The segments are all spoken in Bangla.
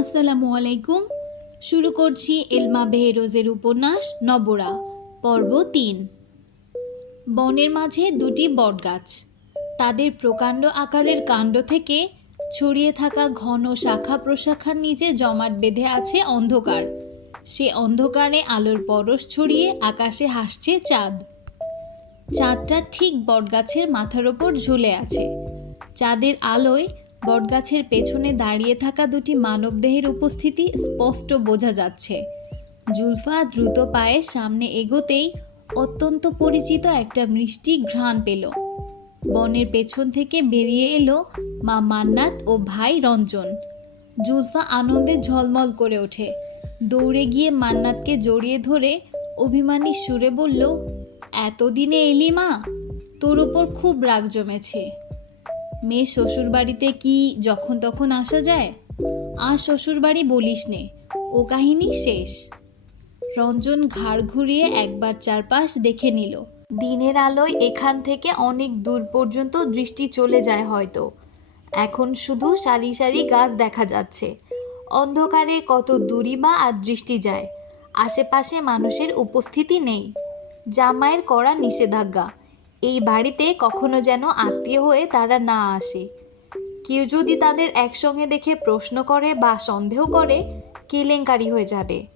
আসসালামু আলাইকুম। শুরু করছি এলমা বেহরোজের উপন্যাস নবরা, পর্ব তিন। বনের মাঝে দুটি বটগাছ। তাদের প্রকাণ্ড আকারের কাণ্ড থেকে ছড়িয়ে থাকা ঘন শাখা প্রশাখার নিচে জমাট বেঁধে আছে অন্ধকার। সে অন্ধকারে আলোর পরশ ছড়িয়ে আকাশে হাসছে চাঁদ। চাঁদটা ঠিক বটগাছের মাথার ওপর ঝুলে আছে। চাঁদের আলোয় বটগাছের পেছনে দাঁড়িয়ে থাকা দুটি মানবদেহের উপস্থিতি স্পষ্ট বোঝা যাচ্ছে। জুলফা দ্রুত পায়ে সামনে এগোতেই অত্যন্ত পরিচিত একটা মিষ্টি ঘ্রাণ পেল। বনের পেছন থেকে বেরিয়ে এলো মা মান্নাত ও ভাই রঞ্জন। জুলফা আনন্দে ঝলমল করে ওঠে। দৌড়ে গিয়ে মান্নাতকে জড়িয়ে ধরে অভিমানী সুরে বলল, এতদিনে এলি মা, তোর ওপর খুব রাগ জমেছে। মেয়ে শ্বশুর বাড়িতে কি যখন তখন আসা যায়? আর শ্বশুর বাড়ি বলিস নে, ও কাহিনী শেষ। রঞ্জন ঘাড় ঘুরিয়ে একবার চারপাশ দেখে নিল। দিনের আলোয় এখান থেকে অনেক দূর পর্যন্ত দৃষ্টি চলে যায় হয়তো। এখন শুধু সারি সারি গাছ দেখা যাচ্ছে। অন্ধকারে কত দূরই বা আর দৃষ্টি যায়। আশেপাশে মানুষের উপস্থিতি নেই। জামাইয়ের করা নিষেধাজ্ঞা। এই বাড়িতে কখনো যেন আত্মীয় হয়ে তারা না আসে। কেউ যদি তাদের একসঙ্গে দেখে প্রশ্ন করে বা সন্দেহ করে, কেলেঙ্কারি হয়ে যাবে।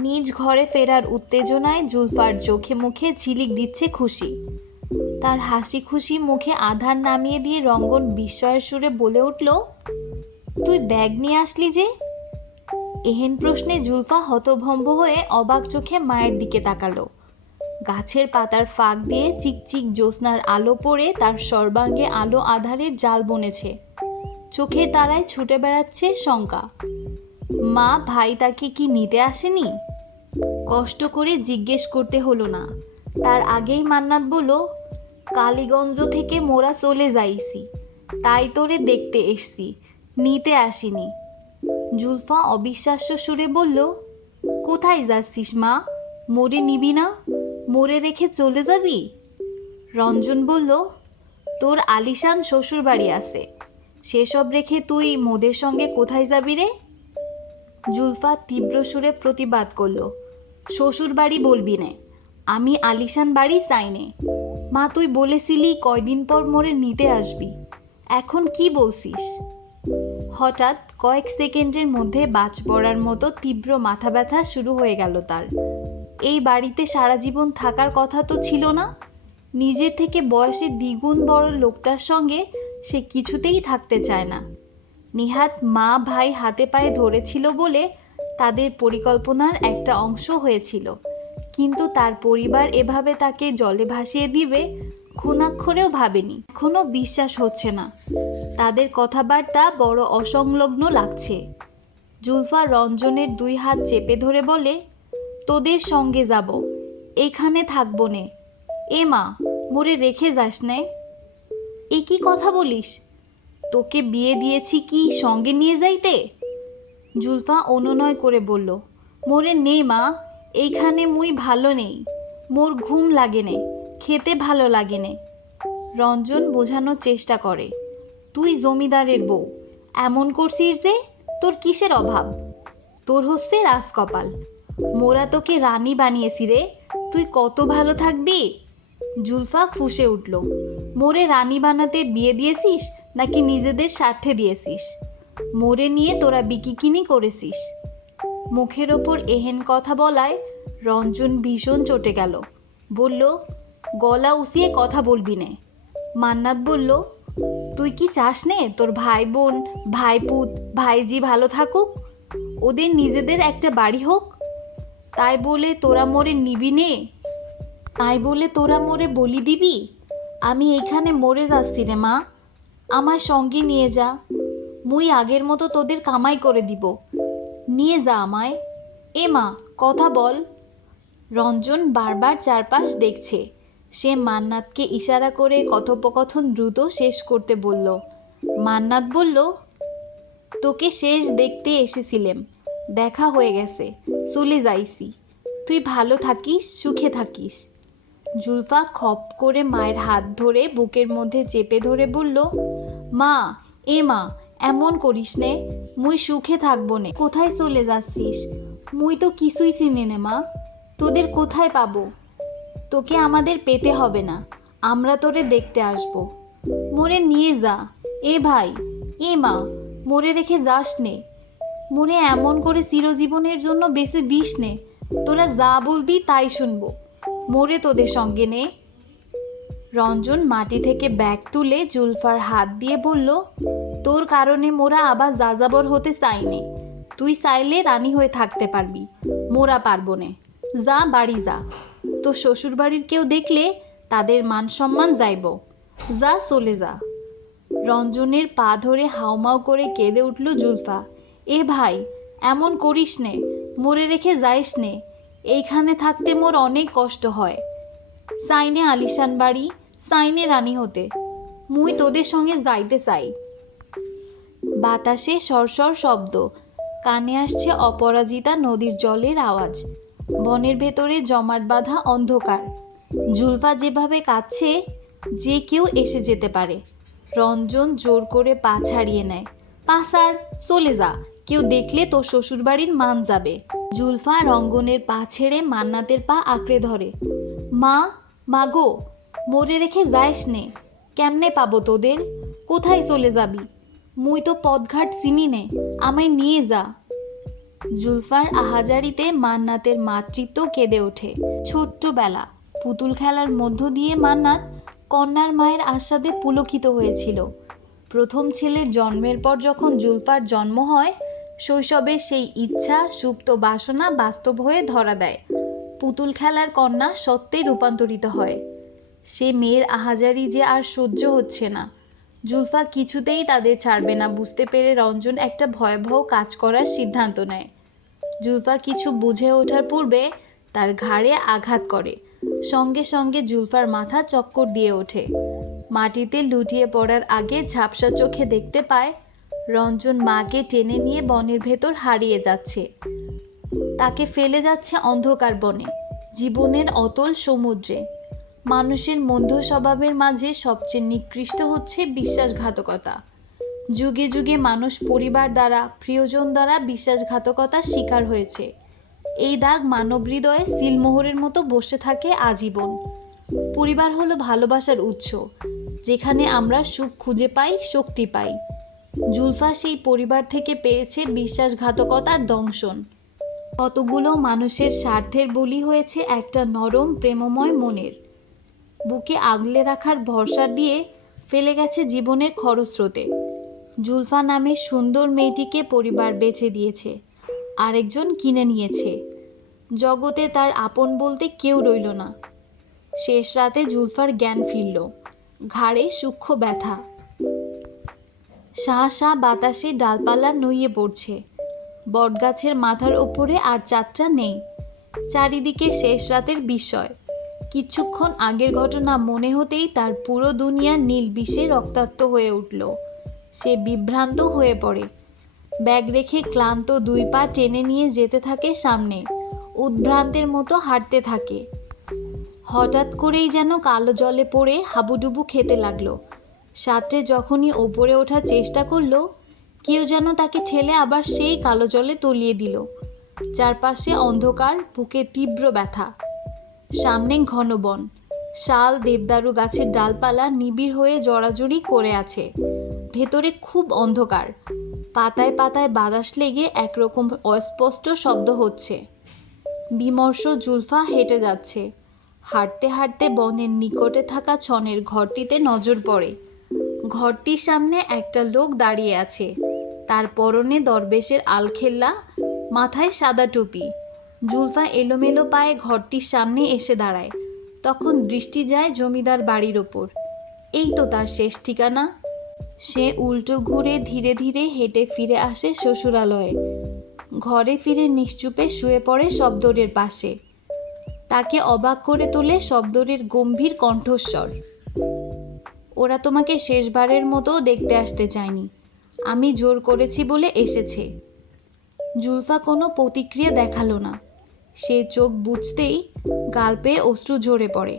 নিজ ঘরে ফেরার উত্তেজনায় জুলফার চোখে মুখে ঝিলিক দিচ্ছে খুশি। তার হাসি খুশি মুখে আধার নামিয়ে দিয়ে রঙ্গন বিস্ময়ের সুরে বলে উঠল, তুই ব্যাগ নিয়ে আসলি যে? এহেন প্রশ্নে জুলফা হতভম্ব হয়ে অবাক চোখে মায়ের দিকে তাকালো। গাছের পাতার ফাঁক দিয়ে চিকচিক জ্যোৎস্নার আলো পড়ে তার সর্বাঙ্গে আলো আধারের জাল বনেছে। চোখের তারায় ছুটে বেড়াচ্ছে শঙ্কা। মা, ভাই তাকে কি নিতে আসেনি? কষ্ট করে জিজ্ঞেস করতে হলো না। তার আগেই মান্নাত বলল, কালীগঞ্জ থেকে মোরা চলে যাইছি। তাই তোরে দেখতে এসছি। নিতে আসিনি। জুলফা অবিশ্বাস্য সুরে বলল, কোথায় যাচ্ছিস মা? মোরে নিবি না? মোরে রেখে চলে যাবি? রঞ্জন বলল, তোর আলিশান শ্বশুর বাড়ি আছে। সেসব রেখে তুই মোদের সঙ্গে কোথায় যাবি রে? জুলফা তীব্র সুরে প্রতিবাদ করল শ্বশুর বাড়ি বলবি নে, আমি আলিশান বাড়ি চাই নে। মা, তুই বলেছিলি কয়দিন পর মোরে নিতে আসবি। এখন কি বলছিস? হঠাৎ কয়েক সেকেন্ডের মধ্যে বাজ পড়ার মতো তীব্র মাথা ব্যথা শুরু হয়ে গেল তার। এই বাড়িতে সারা জীবন থাকার কথা তো ছিল না। নিজের থেকে বয়সে দ্বিগুণ বড় লোকটার সঙ্গে সে কিছুতেই থাকতে চায় না। নিহাত মা ভাই হাতে পায়ে ধরেছিল বলে তাদের পরিকল্পনার একটা অংশ হয়েছিল। কিন্তু তার পরিবার এভাবে তাকে জলে ভাসিয়ে দিবে খুনাক্ষরেও ভাবেনি। এখনও বিশ্বাস হচ্ছে না। তাদের কথাবার্তা বড় অসংলগ্ন লাগছে। জুলফা রঞ্জনের দুই হাত চেপে ধরে বলে, তোদের সঙ্গে যাব। এখানে থাকব নে। এ মা মোরে রেখে যাস নে। এ কি কথা বলিস? তোকে বিয়ে দিয়েছি কি সঙ্গে নিয়ে যাইতে? জুলফা অনুনয় করে বলল মোরে নে মা এইখানে মুই ভালো নেই। মোর ঘুম লাগে নে। খেতে ভালো লাগে নে রঞ্জন বোঝানোর চেষ্টা করে, তুই জমিদারের বউ, এমন করছিস যে তোর কিসের অভাব? তোর হচ্ছে রাজকপাল। মোরা তোকে রানী বানিয়েছি রে, তুই কত ভালো থাকবি? জুলফা ফুসে উঠল, মোরে রানী বানাতে বিয়ে দিয়েছিস নাকি নিজেদের স্বার্থে দিয়েছিস? মোরে নিয়ে তোরা বিকিকিনি করেছিস? মুখের ওপর এহেন কথা বলায় রঞ্জন ভীষণ চটে গেল, বলল গলা উসিয়ে কথা বলবি নে। মান্নাত বলল, তুই কি চাস নে? তোর ভাই বোন ভাইপুত ভাইজি ভালো থাকুক। ওদের নিজেদের একটা বাড়ি হোক। তাই বলে তোরা মোরে নিবি নে। তাই বলে তোরা মোরে বলি দিবি। আমি এখানে মরে যাচ্ছি রে মা। আমার সঙ্গে নিয়ে যা। মুই আগের মতো তোদের কামাই করে দিব। নিয়ে যা আমায়। এ মা, কথা বল। রঞ্জন বারবার চারপাশ দেখছে। সে মান্নাতকে ইশারা করে কথোপকথন দ্রুত শেষ করতে বলল। মান্নাত বলল, তোকে শেষ দেখতে এসেছিলাম। দেখা হয়ে গেছে। চলে যাইছি। তুই ভালো থাকিস, সুখে থাকিস। জুলফা খপ করে মায়ের হাত ধরে বুকের মধ্যে চেপে ধরে বলল, মা, এ মা, এমন করিস নে। মুই সুখে থাকব নে। কোথায় চলে যাচ্ছিস? মুই তো কিছুই চিনি নে মা। তোদের কোথায় পাবো? তোকে আমাদের পেতে হবে না। আমরা তোরে দেখতে আসব। মোরে নিয়ে যা। এ ভাই, এ মা মোরে রেখে যাস নে। মোরে এমন করে চিরজীবনের জন্য বেঁচে দিস নে। তোরা যা বলবি তাই শুনব। মোরে তোদের সঙ্গে নে। রঞ্জন মাটি থেকে ব্যাগ তুলে জুলফার হাত দিয়ে বলল, তোর কারণে মোরা আবার যাযাবর হতে চাইনি তুই চাইলে রানী হয়ে থাকতে পারবি। মোরা পারব নে। যা, বাড়ি যা। তো শ্বশুর বাড়ির কেউ দেখলে তাদের মান সম্মান যাইব। যা চলে যা। রঞ্জনের পা ধরে হাউমাউ করে কেঁদে উঠল জুলফা। এ ভাই, এমন করিস নে, মরে রেখে যাইস নে। এইখানে থাকতে মোর অনেক কষ্ট হয়। সাইনে আলিশান বাড়ি, সাইনে রানী হতে। মুই তোদের সঙ্গে যাইতে চাই। বাতাসে সরসর শব্দ। কানে আসছে অপরাজিতা নদীর জলের আওয়াজ। বনের ভেতরে জমাট বাঁধা অন্ধকার। জুলফা যেভাবে কাঁদছে, যে কেউ এসে যেতে পারে। রঞ্জন জোর করে পা ছাড়িয়ে নেয়। পা সার চলে যা। কেউ দেখলে তোর শ্বশুরবাড়ির মান যাবে। জুলফা রঙ্গনের পা ছেড়ে মান্নাতের পা আঁকড়ে ধরে। মা মাগো মরে রেখে যাইস নে। কেমনে পাবো তোদের? কোথায় চলে যাবি? মুই তো পথঘাট চিনি নে। আমায় নিয়ে যা। জুলফার আহাজারিতে মান্নাতের মাতৃত্ব কেঁদে ওঠে। ছোট্টবেলা পুতুল খেলার মধ্য দিয়ে মান্নাত কন্যার মায়ের আস্বাদে পুলকিত হয়েছিল। প্রথম ছেলের জন্মের পর যখন জুলফার জন্ম হয় শৈশবের সেই ইচ্ছা, সুপ্ত বাসনা বাস্তব হয়ে ধরা দেয়। পুতুল খেলার কন্যা সত্যে রূপান্তরিত হয়। সে মেয়ের আহাজারি যে আর সহ্য হচ্ছে না। জুলফা কিছুতেই তাদের ছাড়বে না। বুঝতে পেরে রঞ্জন একটা ভয়াবহ কাজ করার সিদ্ধান্ত নেয়। জুলফা কিছু বুঝে ওঠার পূর্বে তার ঘাড়ে আঘাত করে। সঙ্গে সঙ্গে জুলফার মাথা চক্কর দিয়ে ওঠে। মাটিতে লুটিয়ে পড়ার আগে ঝাপসা চোখে দেখতে পায়, রঞ্জন মাকে টেনে নিয়ে বনের ভেতর হারিয়ে যাচ্ছে। তাকে ফেলে যাচ্ছে অন্ধকার বনে। জীবনের অতল সমুদ্রে। মানুষের মধ্য স্বভাবের মাঝে সবচেয়ে নিকৃষ্ট হচ্ছে বিশ্বাসঘাতকতা। যুগে যুগে মানুষ পরিবার দ্বারা, প্রিয়জন দ্বারা বিশ্বাসঘাতকতার শিকার হয়েছে। এই দাগ মানব হৃদয়ে সিলমোহরের মতো বসে থাকে আজীবন। পরিবার হলো ভালোবাসার উৎস, যেখানে আমরা সুখ খুঁজে পাই, শক্তি পাই। জুলফা সেই পরিবার থেকে পেয়েছে বিশ্বাসঘাতকতার দংশন। কতগুলো মানুষের স্বার্থের বলি হয়েছে একটা নরম, প্রেমময় মনের। বুকে আগলে রাখার ভরসা দিয়ে ফেলে গেছে জীবনের খরস্রোতে। জুলফা নামে সুন্দর মেয়েটিকে পরিবার বেছে দিয়েছে, আরেকজন কিনে নিয়েছে। জগতে তার আপন বলতে কেউ রইল না। শেষ রাতে জুলফার জ্ঞান ফিরল, ঘাড়ে সূক্ষ্ম ব্যথা। শাহ শাহ বাতাসে ডালপালা নইয়ে পড়ছে, বটগাছের মাথার ওপরে আর চাঁদটা নেই। চারিদিকে শেষ রাতের বিস্ময়। কিছুক্ষণ আগের ঘটনা মনে হতেই তার পুরো দুনিয়া নীল বিষে রক্তাক্ত হয়ে উঠল। সে বিভ্রান্ত হয়ে পড়ে। ব্যাগ রেখে ক্লান্ত দুই পা টেনে নিয়ে যেতে থাকে সামনে। উদ্ভ্রান্তের মতো হাঁটতে থাকে। হঠাৎ করেই যেন কালো জলে পড়ে হাবুডুবু খেতে লাগল। সাঁতরে যখনই ওপরে ওঠার চেষ্টা করল, কেউ যেন তাকে ঠেলে আবার সেই কালো জলে তলিয়ে দিল। চারপাশে অন্ধকার, বুকে তীব্র ব্যথা। সামনে ঘন বন। শাল দেবদারু গাছের ডালপালা নিবিড় হয়ে জড়াজড়ি করে আছে। ভেতরে খুব অন্ধকার। পাতায় পাতায় বাতাস লেগে একরকম অস্পষ্ট শব্দ হচ্ছে। বিমর্ষ জুলফা হেঁটে যাচ্ছে। হাঁটতে হাঁটতে বনের নিকটে থাকা ছনের ঘরটিতে নজর পড়ে। ঘরটির সামনে একটা লোক দাঁড়িয়ে আছে। তার পরনে দরবেশের আলখেল্লা, মাথায় সাদা টুপি। জুলফা এলোমেলো পায়ে ঘরটির সামনে এসে দাঁড়ায়। তখন দৃষ্টি যায় জমিদার বাড়ির ওপর। এই তো তার শেষ ঠিকানা। সে উল্টো ঘুরে ধীরে ধীরে হেঁটে ফিরে আসে শ্বশুরালয়ে। ঘরে ফিরে নিশ্চুপে শুয়ে পড়ে শব্দরের পাশে। তাকে অবাক করে তোলে শব্দরের গম্ভীর কণ্ঠস্বর। ওরা তোমাকে শেষবারের মতো দেখতে আসতে চায়নি। আমি জোর করেছি বলে এসেছে। জুলফা কোনো প্রতিক্রিয়া দেখাল না। সে চোখ বুঝতেই গাল পেয়ে অশ্রু ঝরে পড়ে।